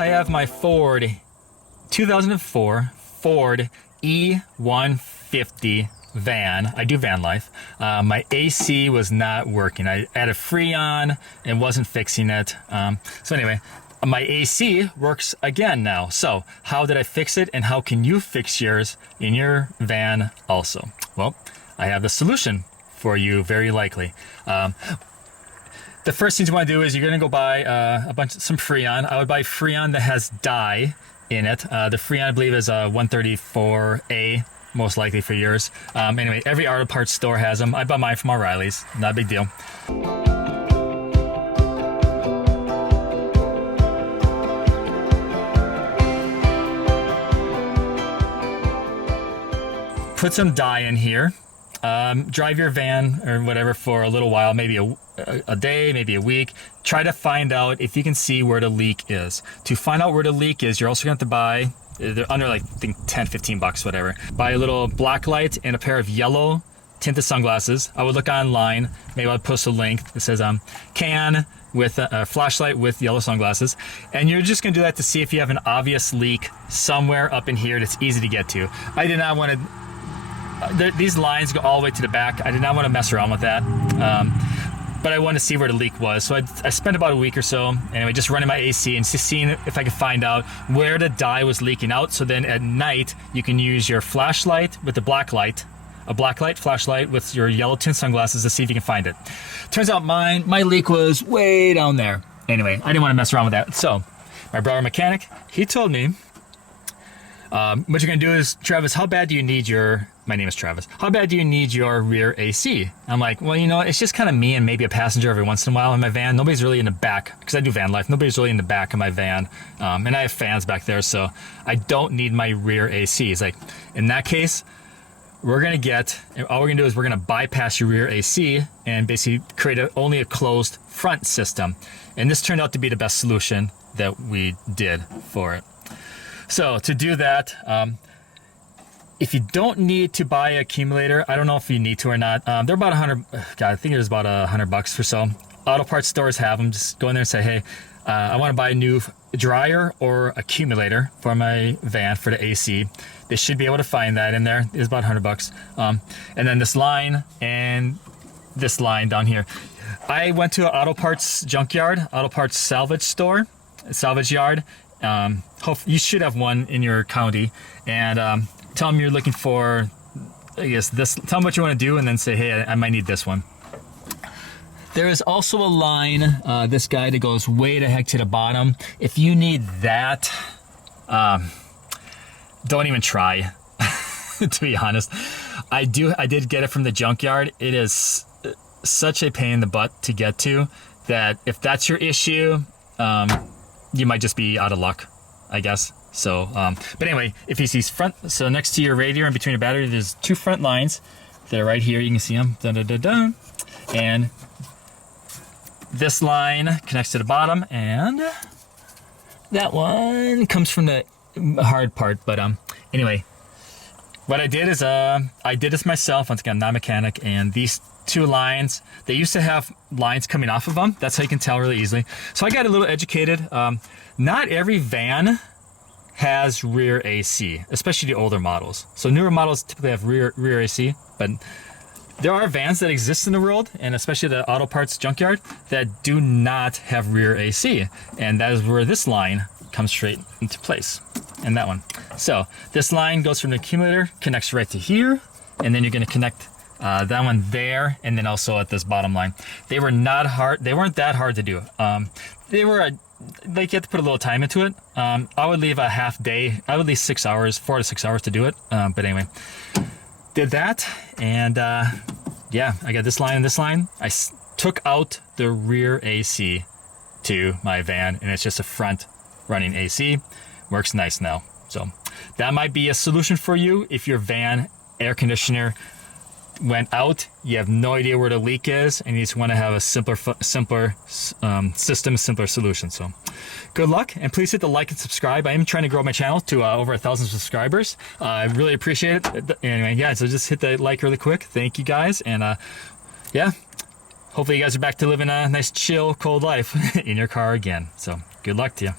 I have my Ford 2004 Ford E150 van. I do van life. My AC was not working. I added Freon and wasn't fixing it. So anyway, my AC works again now. So how did I fix it, and how can you fix yours in your van also? Well, I have the solution for you, very likely. The first thing you want to do is you're going to go buy some Freon. I would buy Freon that has dye in it. The Freon, I believe, is 134A, most likely for yours. Anyway, every auto parts store has them. I bought mine from O'Reilly's. Not a big deal. Put some dye in here. Drive your van or whatever for a little while, maybe a day, maybe a week. Try to find out if you can see where the leak is. To find out where the leak is, you're also going to have to buy, they're under like I think 10, 15 bucks, whatever. Buy a little black light and a pair of yellow tinted sunglasses. I would look online. Maybe I'll post a link that says can with a flashlight with yellow sunglasses. And you're just going to do that to see if you have an obvious leak somewhere up in here that's easy to get to. I did not want to... these lines go all the way to the back. I did not want to mess around with that, but I wanted to see where the leak was. So I spent about a week or so, anyway, just running my AC and just seeing if I could find out where the dye was leaking out. So then at night, you can use your flashlight with the black light, a black light flashlight with your yellow tint sunglasses to see if you can find it. Turns out my leak was way down there. Anyway, I didn't want to mess around with that. So my brother mechanic, he told me, what you're going to do is, Travis, how bad do you need my name is Travis. How bad do you need your rear AC? I'm like, well, it's just kind of me and maybe a passenger every once in a while in my van. Nobody's really in the back, because I do van life. Nobody's really in the back of my van. And I have fans back there, so I don't need my rear AC. He's like, in that case, all we're going to do is we're going to bypass your rear AC and basically create only a closed front system. And this turned out to be the best solution that we did for it. So to do that, if you don't need to buy an accumulator, I don't know if you need to or not. They're about I think it was about $100 or so. Auto parts stores have them. Just go in there and say, hey, I want to buy a new dryer or accumulator for my van for the AC. They should be able to find that in there. It's about $100. And then this line and this line down here. I went to an auto parts junkyard, auto parts salvage store, salvage yard. You should have one in your county, and tell them you're looking for, I guess, this. Tell them what you want to do, and then say, hey, I might need this one. There is also a line, this guy that goes way the heck to the bottom. If you need that, don't even try. To be honest, I did get it from the junkyard. It is such a pain in the butt to get to that if that's your issue, you might just be out of luck, I guess. So, but anyway, if you see so next to your radiator and between your battery, there's two front lines that are right here. You can see them. Dun, dun, dun, dun. And this line connects to the bottom, and that one comes from the hard part. But anyway, what I did is I did this myself. Once again, not a mechanic, and these two lines, they used to have lines coming off of them. That's how you can tell really easily. So I got a little educated. Not every van has rear AC, especially the older models. So newer models typically have rear AC, but there are vans that exist in the world, and especially the auto parts junkyard, that do not have rear AC. And that is where this line comes straight into place, and that one. So this line goes from the accumulator, connects right to here, and then you're going to connect that one there, and then also at this bottom line. They weren't that hard to do. They were like, you have to put a little time into it. I would leave a half day. I would leave 6 hours, 4 to 6 hours to do it. But anyway, did that, and yeah, I got this line and this line. I took out the rear AC to my van, and it's just a front running AC. Works nice now. So that might be a solution for you if your van air conditioner went out, you have no idea where the leak is, and you just want to have a simpler system, simpler solution. So good luck, and please hit the like and subscribe. I am trying to grow my channel to over 1,000 subscribers. I really appreciate it. Anyway, yeah, so just hit the like really quick. Thank you guys, and yeah, hopefully you guys are back to living a nice chill cold life in your car again. So good luck to you.